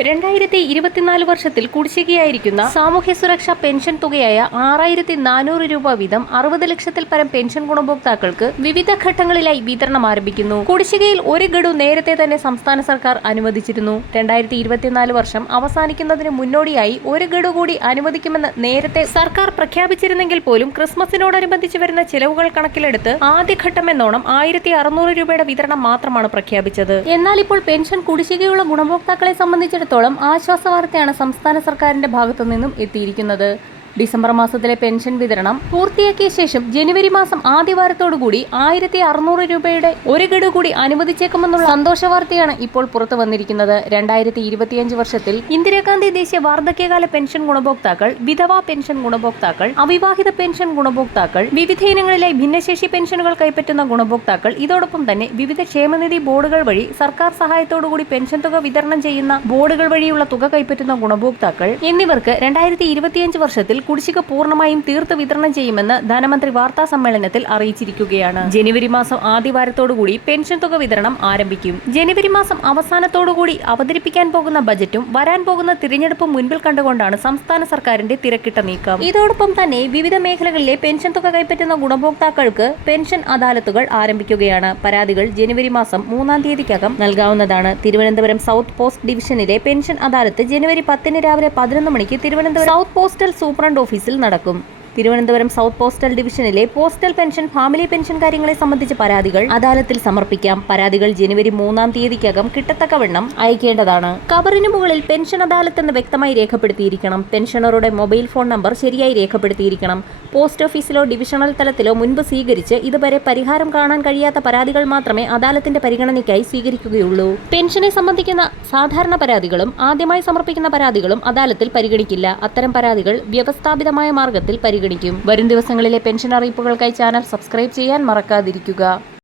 2024 വർഷത്തിൽ കുടിശ്ശികയായിരിക്കുന്ന സാമൂഹ്യ സുരക്ഷാ പെൻഷൻ തുകയായ 6400 രൂപ വീതം 60 ലക്ഷത്തിൽ പരം പെൻഷൻ ഗുണഭോക്താക്കൾക്ക് വിവിധ ഘട്ടങ്ങളിലായി വിതരണം ആരംഭിക്കുന്നു. കുടിശ്ശികയിൽ ഒരു ഗഡു നേരത്തെ തന്നെ സംസ്ഥാന സർക്കാർ അനുവദിച്ചിരുന്നു. 2024 വർഷം അവസാനിക്കുന്നതിന് മുന്നോടിയായി ഒരു ഗഡു കൂടി അനുവദിക്കുമെന്ന് നേരത്തെ സർക്കാർ പ്രഖ്യാപിച്ചിരുന്നെങ്കിൽ പോലും ക്രിസ്മസിനോടനുബന്ധിച്ച് വരുന്ന ചെലവുകൾ കണക്കിലെടുത്ത് ആദ്യഘട്ടമെന്നോണം 1600 രൂപയുടെ വിതരണം മാത്രമാണ് പ്രഖ്യാപിച്ചത്. എന്നാൽ ഇപ്പോൾ പെൻഷൻ കുടിശ്ശികയുള്ള ഗുണഭോക്താക്കളെ സംബന്ധിച്ചിടത്തോളം ആശ്വാസ വാർത്തയാണ് സംസ്ഥാന സർക്കാരിന്റെ ഭാഗത്തു നിന്നും എത്തിയിരിക്കുന്നത്. ഡിസംബർ മാസത്തിലെ പെൻഷൻ വിതരണം പൂർത്തിയാക്കിയ ശേഷം ജനുവരി മാസം ആദ്യവാരത്തോടുകൂടി 1600 രൂപയുടെ ഒരു ഗഡു കൂടി അനുവദിച്ചേക്കുമെന്നുള്ള സന്തോഷ വാർത്തയാണ് ഇപ്പോൾ പുറത്തു വന്നിരിക്കുന്നത്. 2025 വർഷത്തിൽ ഇന്ദിരാഗാന്ധി ദേശീയ വാർദ്ധക്യകാല പെൻഷൻ ഗുണഭോക്താക്കൾ, വിധവാ പെൻഷൻ ഗുണഭോക്താക്കൾ, അവിവാഹിത പെൻഷൻ ഗുണഭോക്താക്കൾ, വിവിധ ഇനങ്ങളിലായി ഭിന്നശേഷി പെൻഷനുകൾ കൈപ്പറ്റുന്ന ഗുണഭോക്താക്കൾ, ഇതോടൊപ്പം തന്നെ വിവിധ ക്ഷേമനിധി ബോർഡുകൾ വഴി സർക്കാർ സഹായത്തോടുകൂടി പെൻഷൻ തുക വിതരണം ചെയ്യുന്ന ബോർഡുകൾ വഴിയുള്ള തുക കൈപ്പറ്റുന്ന ഗുണഭോക്താക്കൾ എന്നിവർക്ക് 2025 വർഷത്തിൽ കുടിശ്ശിക പൂർണ്ണമായും തീർത്ത് വിതരണം ചെയ്യുമെന്ന് ധനമന്ത്രി വാർത്താ സമ്മേളനത്തിൽ അറിയിച്ചിരിക്കുകയാണ്. ജനുവരി മാസം ആദ്യവാരത്തോടുകൂടി പെൻഷൻ തുക വിതരണം ആരംഭിക്കും. ജനുവരി മാസം അവസാനത്തോടുകൂടി അവതരിപ്പിക്കാൻ പോകുന്ന ബജറ്റും വരാൻ പോകുന്ന തിരഞ്ഞെടുപ്പും മുൻപിൽ കണ്ടുകൊണ്ടാണ് സംസ്ഥാന സർക്കാരിന്റെ തിരക്കിട്ട നീക്കം. ഇതോടൊപ്പം തന്നെ വിവിധ മേഖലകളിലെ പെൻഷൻ തുക കൈപ്പറ്റുന്ന ഗുണഭോക്താക്കൾക്ക് പെൻഷൻ അദാലത്തുകൾ ആരംഭിക്കുകയാണ്. പരാതികൾ ജനുവരി മാസം 3-ാം തീയതിക്കകം നൽകാവുന്നതാണ്. തിരുവനന്തപുരം സൗത്ത് പോസ്റ്റ് ഡിവിഷനിലെ പെൻഷൻ അദാലത്ത് ജനുവരി 10 രാവിലെ 11 മണിക്ക് തിരുവനന്തപുരം സൗത്ത് പോസ്റ്റൽ സൂപ്രണ്ട് ഓഫീസിൽ നടക്കും. തിരുവനന്തപുരം സൗത്ത് പോസ്റ്റൽ ഡിവിഷനിലെ പോസ്റ്റൽ പെൻഷൻ, ഫാമിലി പെൻഷൻ കാര്യങ്ങളെ സംബന്ധിച്ച പരാതികൾ അദാലത്തിൽ സമർപ്പിക്കാം. പരാതികൾ ജനുവരി 3-ാം തീയതിക്കകം കിട്ടത്തക്കവണ്ണം അയക്കേണ്ടതാണ്. കവറിന് മുകളിൽ പെൻഷൻ അദാലത്ത് എന്ന് വ്യക്തമായി രേഖപ്പെടുത്തിയിരിക്കണം. പെൻഷനറുടെ മൊബൈൽ ഫോൺ നമ്പർ ശരിയായി രേഖപ്പെടുത്തിയിരിക്കണം. പോസ്റ്റ് ഓഫീസിലോ ഡിവിഷണൽ തലത്തിലോ മുൻപ് സ്വീകരിച്ച് ഇതുവരെ പരിഹാരം കാണാൻ കഴിയാത്ത പരാതികൾ മാത്രമേ അദാലത്തിന്റെ പരിഗണനയ്ക്കായി സ്വീകരിക്കുകയുള്ളൂ. പെൻഷനെ സംബന്ധിക്കുന്ന സാധാരണ പരാതികളും ആദ്യമായി സമർപ്പിക്കുന്ന പരാതികളും അദാലത്തിൽ പരിഗണിക്കില്ല. അത്തരം പരാതികൾ വ്യവസ്ഥാപിതമായ മാർഗത്തിൽ പരിഗണിക്കും. വരും ദിവസങ്ങളിലെ പെൻഷൻ അറിയിപ്പുകൾക്കായി ചാനൽ സബ്സ്ക്രൈബ് ചെയ്യാൻ മറക്കാതിരിക്കുക.